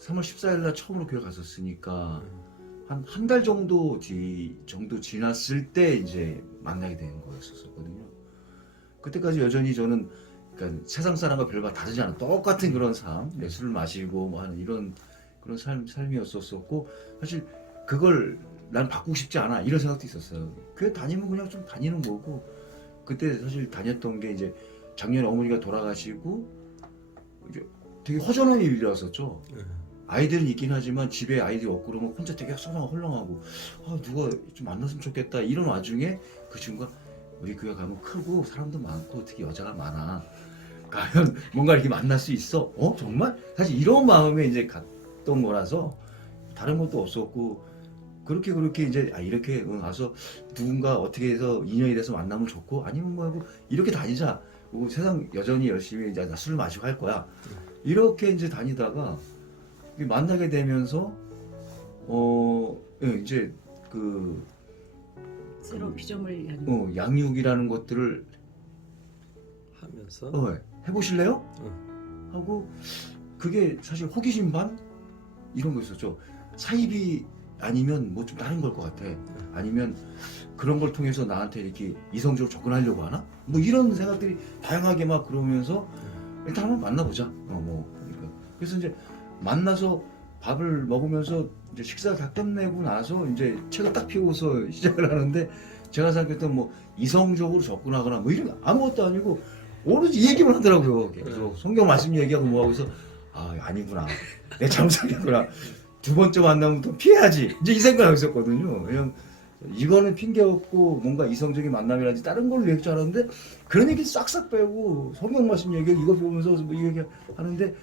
3월 14일 날 처음으로 교회 갔었으니까 한 달 정도 정도 지났을 때 이제 만나게 되는 거였었거든요. 그때까지 여전히 저는 그러니까 세상 사람과 별반 다르지 않은 똑같은 그런 삶, 술을 마시고 뭐 하는 이런 그런 삶이었었고 사실 그걸 난 바꾸고 싶지 않아 이런 생각도 있었어요. 교회 다니면 그냥 좀 다니는 거고 그때 사실 다녔던 게 이제 작년에 어머니가 돌아가시고 이제 되게 허전한 일이었었죠. 아이들은 있긴 하지만 집에 아이들이 없고 그러면 혼자 되게 헐렁하고 누가 좀 만났으면 좋겠다 이런 와중에 그 친구가 우리 교회 가면 크고 사람도 많고 특히 여자가 많아 가면 뭔가 이렇게 만날 수 있어. 정말? 사실 이런 마음에 이제 갔던 거라서 다른 것도 없었고 그렇게 이제 이렇게 와서 누군가 어떻게 해서 인연이 돼서 만나면 좋고 아니면 뭐 하고 이렇게 다니자. 세상 여전히 열심히 이제 나 술을 마시고 할 거야. 이렇게 이제 다니다가 만나게 되면서 이제 새로운 비전을 향해 양육이라는 것들을 하면서 해보실래요? 하고 그게 사실 호기심 반 이런 거 있었죠. 사이비 아니면 뭐 좀 다른 걸 것 같아. 아니면 그런 걸 통해서 나한테 이렇게 이성적으로 접근하려고 하나? 뭐 이런 생각들이 다양하게 막 그러면서 일단 한번 만나보자. 그러니까 그래서 이제 만나서 밥을 먹으면서 이제 식사를 다 끝내고 나서 이제 책을 딱 펴고서 시작을 하는데 제가 생각했던 뭐 이성적으로 접근하거나 뭐 이런 거 아무것도 아니고 오로지 이 얘기만 하더라고요. 계속 성경 말씀 얘기하고 뭐하고 해서 아니구나. 내 잘못하겠구나. 두 번째 만나면 피해야지. 이제 이 생각을 했었거든요. 그냥 이거는 핑계였고 뭔가 이성적인 만남이라든지 다른 걸로 얘기할 줄 알았는데 그런 얘기 싹싹 빼고 성경 말씀 얘기하고 이거 배우면서 뭐 이 얘기 하는데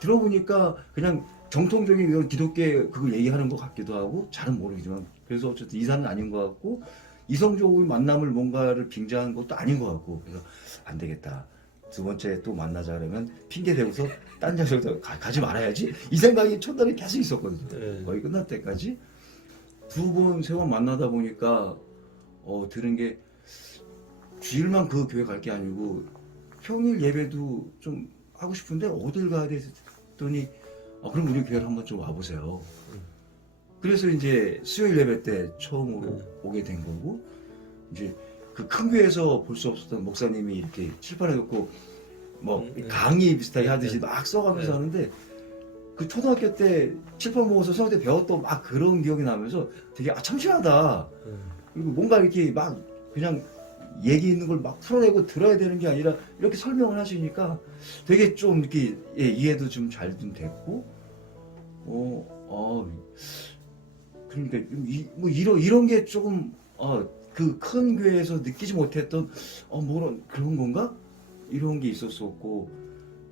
들어보니까 그냥 정통적인 기독교 그걸 얘기하는 것 같기도 하고 잘은 모르겠지만 그래서 어쨌든 이사는 아닌 것 같고 이성적인 만남을 뭔가를 빙자한 것도 아닌 것 같고 그래서 안 되겠다. 두 번째 또 만나자 그러면 핑계 대고서 딴 장소에 가지 말아야지 이 생각이 첫날에 계속 있었거든요. 거의 끝날 때까지 두 번 세 번 만나다 보니까 들은 게 주일만 그 교회 갈 게 아니고 평일 예배도 좀 하고 싶은데 어딜 가야 돼 했더니 그럼 우리 교회를 한번 좀 와보세요. 그래서 이제 수요일 예배 때 처음으로 오게 된 거고 이제 그 큰 교회에서 볼 수 없었던 목사님이 이렇게 칠판에 놓고 뭐 강의 비슷하게 하듯이 막 써가면서 하는데 그 초등학교 때 칠판 보고서 수학 때 배웠던 막 그런 기억이 나면서 되게 참신하다. 그리고 뭔가 이렇게 막 그냥 얘기 있는 걸 막 풀어내고 들어야 되는 게 아니라 이렇게 설명을 하시니까 되게 좀 이렇게 이해도 좀 잘 좀 됐고 그러니까 뭐 이런 게 조금 그 큰 교회에서 느끼지 못했던 뭐 그런 건가 이런 게 있었었고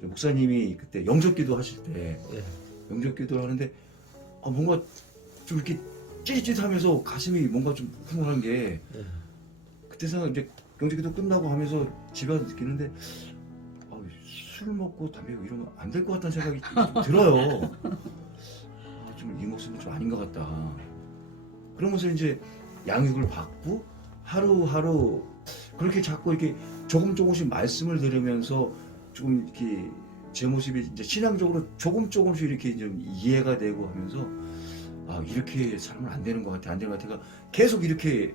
목사님이 그때 영접기도 하실 때 영접기도를 하는데 뭔가 좀 이렇게 찌릿찌릿하면서 가슴이 뭔가 좀 훈훈한 게 그때 생각 이제 영접기도 끝나고 하면서 집에 와서 느끼는데 술 먹고 담배 피우고 이러면 안 될 것 같다는 생각이 좀 들어요. 좀 이 모습은 좀 아닌 것 같다. 그러면서 이제 양육을 받고 하루하루 그렇게 자꾸 이렇게 조금씩 말씀을 들으면서 조금 이렇게 제 모습이 이제 신앙적으로 조금씩 이렇게 좀 이해가 되고 하면서 이렇게 살면 안 되는 것 같아, 안 되는 것 같아가 계속 이렇게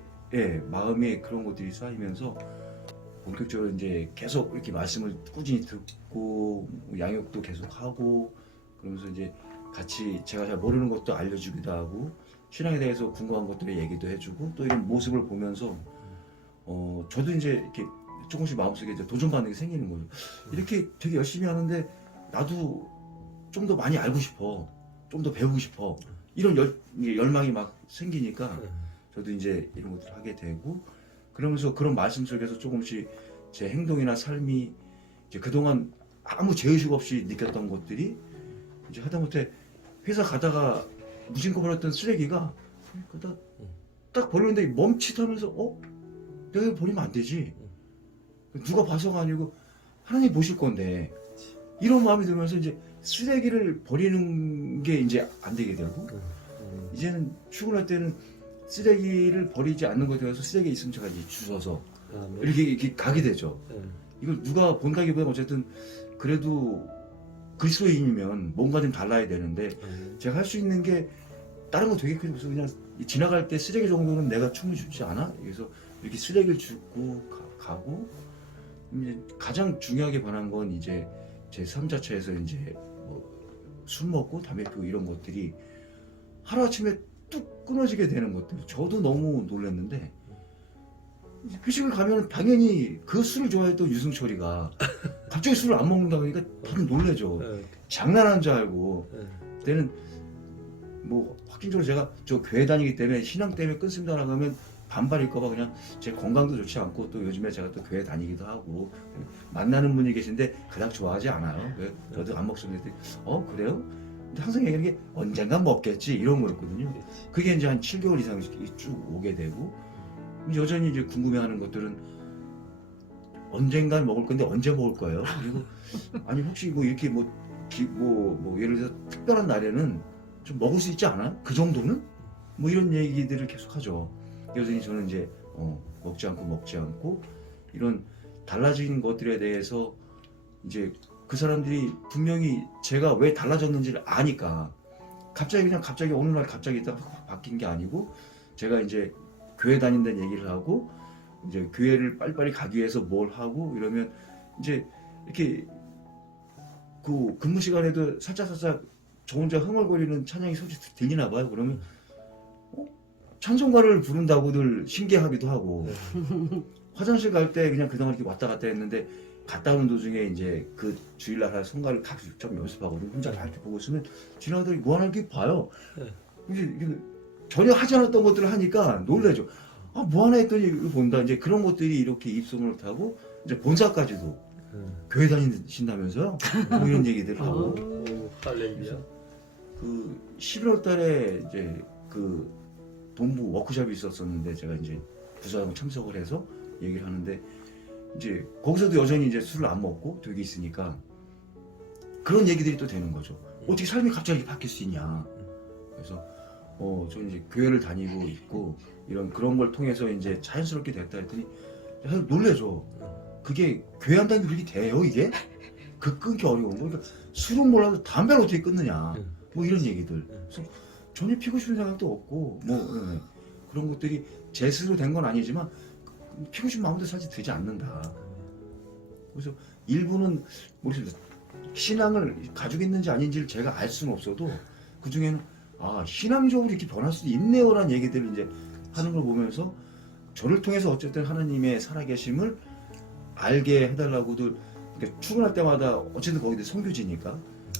마음에 그런 것들이 쌓이면서 본격적으로 이제 계속 이렇게 말씀을 꾸준히 듣고 양육도 계속 하고 그러면서 이제 같이 제가 잘 모르는 것도 알려주기도 하고 신앙에 대해서 궁금한 것들을 얘기도 해주고 또 이런 모습을 보면서 저도 이제 이렇게 조금씩 마음속에 이제 도전받는 게 생기는 거죠. 이렇게 되게 열심히 하는데 나도 좀 더 많이 알고 싶어, 좀 더 배우고 싶어 이런 열망이 막 생기니까 저도 이제 이런 것들을 하게 되고 그러면서 그런 말씀 속에서 조금씩 제 행동이나 삶이 이제 그동안 아무 죄의식 없이 느꼈던 것들이 이제 하다못해 회사 가다가 무심코 버렸던 쓰레기가 딱 버리는데 멈칫하면서 내가 이거 버리면 안 되지. 누가 봐서가 아니고 하나님 보실 건데 이런 마음이 들면서 이제 쓰레기를 버리는 게 이제 안 되게 되고 이제는 출근할 때는 쓰레기를 버리지 않는 것에 대해서 쓰레기 있으면 제가 이제 주워서 이렇게 가게 되죠. 이걸 누가 본다기보다 어쨌든 그래도 그리스도인이면 뭔가 좀 달라야 되는데 제가 할 수 있는 게 다른 거 되게 그래서 그냥 지나갈 때 쓰레기 정도는 내가 충분히 줍지 않아? 그래서 이렇게 쓰레기를 줍고 가고 이제 가장 중요하게 반한 건 이제 제 삶 자체에서 이제 뭐 술 먹고 담배 피우고 이런 것들이 하루아침에 뚝 끊어지게 되는 것들 저도 너무 놀랐는데 회식을 가면 당연히 그 술을 좋아했던 유승철이가 갑자기 술을 안 먹는다 그러니까 다들 놀래죠. 장난한 줄 알고 그때는 뭐 확진적으로 제가 저 교회 다니기 때문에 신앙 때문에 끊습니다라고 하면 반발일까봐 그냥 제 건강도 좋지 않고 또 요즘에 제가 또 교회 다니기도 하고 만나는 분이 계신데 그닥 좋아하지 않아요. 저도 안 먹습니다. 그래요? 근데 항상 얘기하는 게 언젠간 먹겠지 이런 거였거든요. 그게 이제 한 7개월 이상 쭉 오게 되고 여전히 이제 궁금해하는 것들은 언젠간 먹을 건데 언제 먹을 거예요? 그리고 아니 혹시 뭐 이렇게 뭐 예를 들어서 특별한 날에는 좀 먹을 수 있지 않아? 그 정도는? 뭐 이런 얘기들을 계속 하죠. 여전히 저는 이제 먹지 않고 이런 달라진 것들에 대해서 이제 그 사람들이 분명히 제가 왜 달라졌는지를 아니까 갑자기 어느 날 갑자기 딱 바뀐 게 아니고 제가 이제 교회 다닌다는 얘기를 하고 이제 교회를 빨리빨리 가기 위해서 뭘 하고 이러면 이제 이렇게 그 근무 시간에도 살짝 저 혼자 흥얼거리는 찬양이 솔직히 들리나 봐요. 그러면 찬송가를 부른다고들 신기하기도 하고 화장실 갈 때 그냥 그동안 이렇게 왔다 갔다 했는데 갔다 오는 도중에 이제 그 주일날 할 성가를 각각 연습하거든요. 혼자 이렇게 보고 있으면 지나가더니 무한하게 봐요. 이제 전혀 하지 않았던 것들을 하니까 놀라죠. 무한하 했더니 이거 본다. 이제 그런 것들이 이렇게 입소문을 타고 이제 본사까지도 교회 다니신다면서요? 뭐 이런 얘기들을 하고. 할렐루야. 그 11월 달에 이제 그 본부 워크숍이 있었었는데 제가 이제 부사장 참석을 해서 얘기를 하는데 이제 거기서도 여전히 이제 술을 안 먹고 되게 있으니까 그런 얘기들이 또 되는 거죠. 어떻게 삶이 갑자기 바뀔 수 있냐. 그래서 저는 이제 교회를 다니고 있고 그런 걸 통해서 이제 자연스럽게 됐다 했더니 놀래죠. 그게 교회 한다는 게 그렇게 돼요 이게? 그 끊기 어려운 거. 그러니까 술은 몰라도 담배를 어떻게 끊느냐. 뭐 이런 얘기들. 그래서 전혀 피고 싶은 생각도 없고 그런 것들이 제 스스로 된 건 아니지만 피고 싶은 마음도 사실 들지 않는다. 그래서 일부는 모르겠습니다. 신앙을 가지고 있는지 아닌지를 제가 알 수는 없어도 그 중에는 신앙적으로 이렇게 변할 수도 있네요라는 얘기들을 이제 하는 걸 보면서 저를 통해서 어쨌든 하나님의 살아계심을 알게 해달라고들 그러니까 출근할 때마다 어쨌든 거기들 선교지니까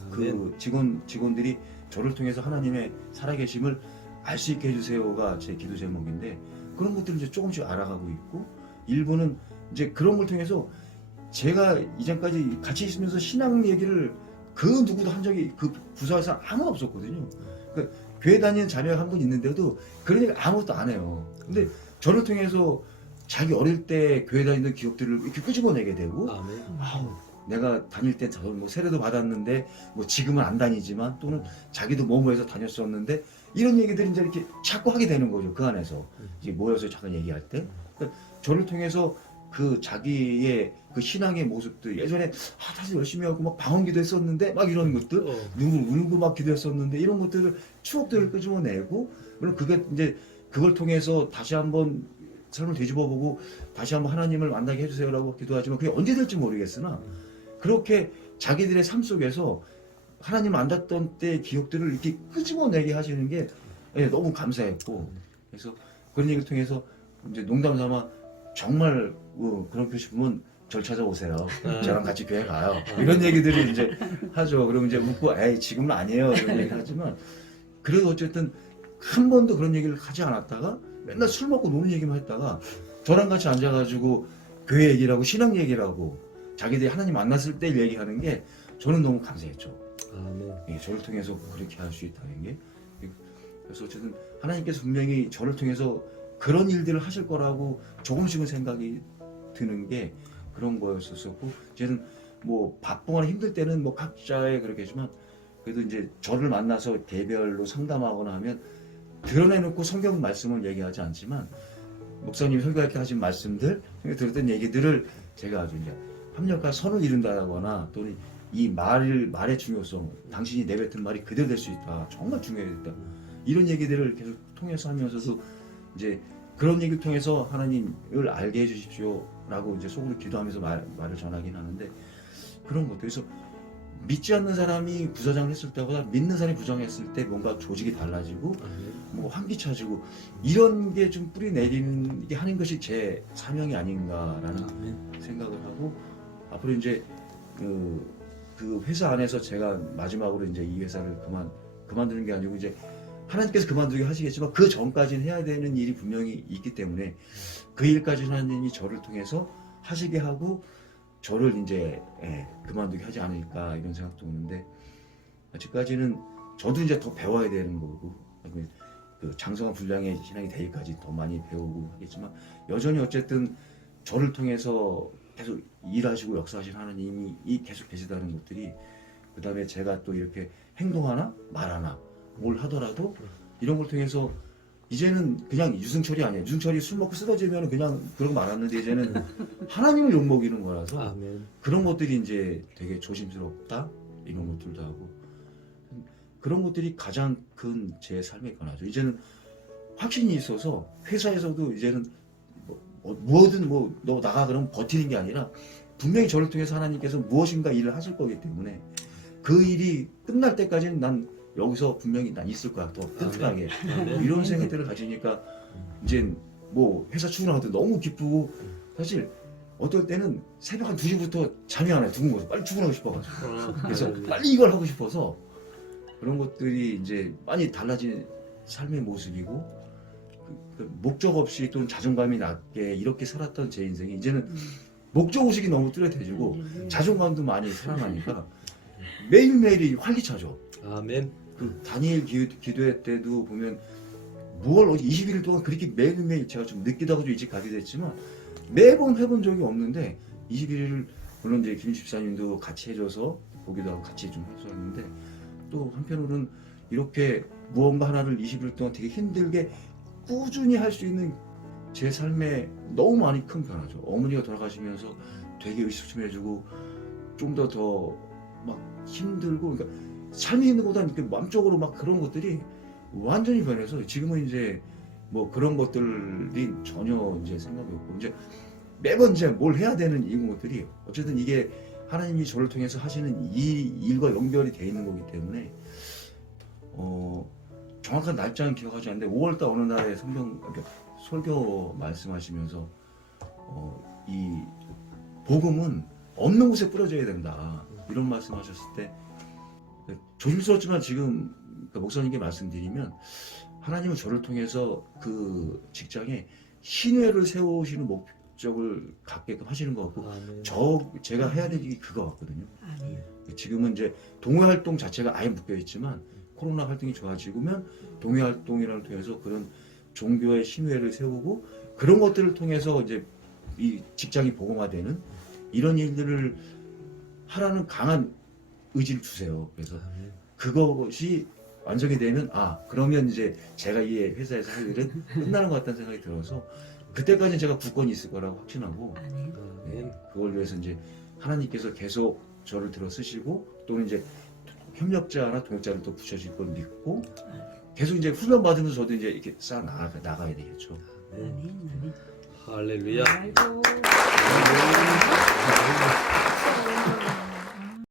그 직원들이 저를 통해서 하나님의 살아계심을 알 수 있게 해주세요가 제 기도 제목인데 그런 것들을 이제 조금씩 알아가고 있고 일부는 이제 그런 걸 통해서 제가 이전까지 같이 있으면서 신앙 얘기를 그 누구도 한 적이 그 부서에서 아무도 없었거든요. 그러니까 교회 다니는 자녀가 한 분 있는데도 그런 얘기 아무것도 안 해요. 근데 저를 통해서 자기 어릴 때 교회 다니던 기억들을 이렇게 끄집어내게 되고 내가 다닐 땐 뭐 세례도 받았는데 뭐 지금은 안 다니지만 또는 자기도 뭐뭐해서 다녔었는데 이런 얘기들이 이제 이렇게 자꾸 하게 되는 거죠. 그 안에서 이제 모여서 잠깐 얘기할 때 그러니까 저를 통해서 그 자기의 그 신앙의 모습들 예전에 다시 열심히 하고 막 방언기도 했었는데 막 이런 것들 눈물 울고 막 기도했었는데 이런 것들을 추억들을 끄집어내고 물론 그게 이제 그걸 통해서 다시 한번 삶을 뒤집어보고 다시 한번 하나님을 만나게 해주세요라고 기도하지만 그게 언제 될지 모르겠으나 그렇게 자기들의 삶 속에서 하나님 만났던 때의 기억들을 이렇게 끄집어내게 하시는 게 너무 감사했고 그래서 그런 얘기를 통해서 이제 농담 삼아 정말 그런 표 싶으면 절 찾아오세요. 저랑 같이 교회 가요. 이런 얘기들을 이제 하죠. 그러면 이제 웃고 지금은 아니에요. 이런 얘기 하지만 그래도 어쨌든 한 번도 그런 얘기를 하지 않았다가 맨날 술 먹고 노는 얘기만 했다가 저랑 같이 앉아가지고 교회 얘기를 하고 신앙 얘기를 하고 자기들이 하나님 만났을 때 얘기하는 게 저는 너무 감사했죠. 저를 통해서 그렇게 할 수 있다는 게 그래서 어쨌든 하나님께서 분명히 저를 통해서 그런 일들을 하실 거라고 조금씩은 생각이 드는 게 그런 거였었고 이제는 뭐 바쁘거나 힘들 때는 뭐 각자의 그렇겠지만 그래도 이제 저를 만나서 개별로 상담하거나 하면 드러내놓고 성경 말씀을 얘기하지 않지만 목사님이 설교할 때 하신 말씀들 들었던 얘기들을 제가 아주 이제 합력과 선을 이룬다거나 또는 이 말의 중요성, 당신이 내뱉은 말이 그대로 될 수 있다. 정말 중요했다. 이런 얘기들을 계속 통해서 하면서도 이제 그런 얘기를 통해서 하나님을 알게 해주십시오라고 이제 속으로 기도하면서 말을 전하긴 하는데 그런 것도 그래서 믿지 않는 사람이 부서장을 했을 때보다 믿는 사람이 부정했을 때 뭔가 조직이 달라지고 뭐 환기차지고 이런 게 좀 뿌리 내리는 게 하는 것이 제 사명이 아닌가라는 생각을 하고 앞으로 이제 그 회사 안에서 제가 마지막으로 이제 이 회사를 그만두는 게 아니고 이제 하나님께서 그만두게 하시겠지만 그 전까지는 해야 되는 일이 분명히 있기 때문에 그 일까지 하나님이 저를 통해서 하시게 하고 저를 이제 그만두게 하지 않을까 이런 생각도 오는데 아직까지는 저도 이제 더 배워야 되는 거고 그 장성한 분량의 신앙이 되기까지 더 많이 배우고 하겠지만 여전히 어쨌든 저를 통해서 계속 일하시고 역사하시는 하나님이 계속 계시다는 것들이 그 다음에 제가 또 이렇게 행동하나 말하나 뭘 하더라도 이런 걸 통해서 이제는 그냥 유승철이 아니에요. 유승철이 술 먹고 쓰러지면 그냥 그러고 말았는데 이제는 하나님을 욕먹이는 거라서 아멘. 그런 것들이 이제 되게 조심스럽다 이런 것들도 하고 그런 것들이 가장 큰 제 삶의 변화죠. 이제는 확신이 있어서 회사에서도 이제는 뭐든 너 나가 그러면 버티는 게 아니라 분명히 저를 통해서 하나님께서 무엇인가 일을 하실 거기 때문에 그 일이 끝날 때까지는 난 여기서 분명히 난 있을 거야 더 튼튼하게 이런 생각들을 가지니까 이제 뭐 회사 출근할 때 너무 기쁘고 사실 어떨 때는 새벽 한 2시부터 잠이 안 와요. 두근 거죠. 빨리 출근하고 싶어가지고 그래서 빨리 이걸 하고 싶어서 그런 것들이 이제 많이 달라진 삶의 모습이고 그 목적 없이 또는 자존감이 낮게 이렇게 살았던 제 인생이 이제는 목적의식이 너무 뚜렷해지고 자존감도 많이 살아나니까 매일매일이 활기차죠. 아멘. 그 다니엘 기도회 때도 보면 21일 동안 그렇게 매일매일 제가 좀 늦기도 하고 좀 일찍 가기도 했지만 매번 해본 적이 없는데 21일을 물론 이제 김 집사님도 같이 해줘서 보기도 하고 같이 좀 해줬는데 또 한편으로는 이렇게 무언가 하나를 20일 동안 되게 힘들게 꾸준히 할 수 있는 제 삶에 너무 많이 큰 변화죠. 어머니가 돌아가시면서 되게 의식심해주고 좀 더 막 힘들고 그러니까 삶이 있는 것보다는 이렇게 마음적으로 막 그런 것들이 완전히 변해서 지금은 이제 뭐 그런 것들이 전혀 이제 생각이 없고 이제 매번 이제 뭘 해야 되는 이런 것들이 어쨌든 이게 하나님이 저를 통해서 하시는 이 일과 연결이 돼 있는 거기 때문에 정확한 날짜는 기억하지 않는데 5월달 어느 날에 성경 설교 말씀하시면서 이 복음은 없는 곳에 뿌려져야 된다 이런 말씀하셨을 때 조심스럽지만 지금 목사님께 말씀드리면 하나님은 저를 통해서 그 직장에 신회를 세우시는 목적을 갖게끔 하시는 것 같고 제가 해야 될 일이 그거 같거든요. 지금은 이제 동호회 활동 자체가 아예 묶여 있지만 코로나 활동이 좋아지면 동호회 활동이라는 통해서 그런 종교의 신회를 세우고 그런 것들을 통해서 이제 이 직장이 복음화되는 이런 일들을 하라는 강한 의지를 주세요. 그래서 그것이 완성이 되면 그러면 이제 제가 이 회사에서 할 일은 끝나는 것 같다는 생각이 들어서 그때까지는 제가 굳건히 있을 거라고 확신하고 그걸 위해서 이제 하나님께서 계속 저를 들어 쓰시고 또는 이제 협력자나 동역자를 또 붙여줄 걸 믿고 계속 이제 훈련 받으면서 저도 이제 이렇게 나가야 되겠죠. 할렐루야. 아이고.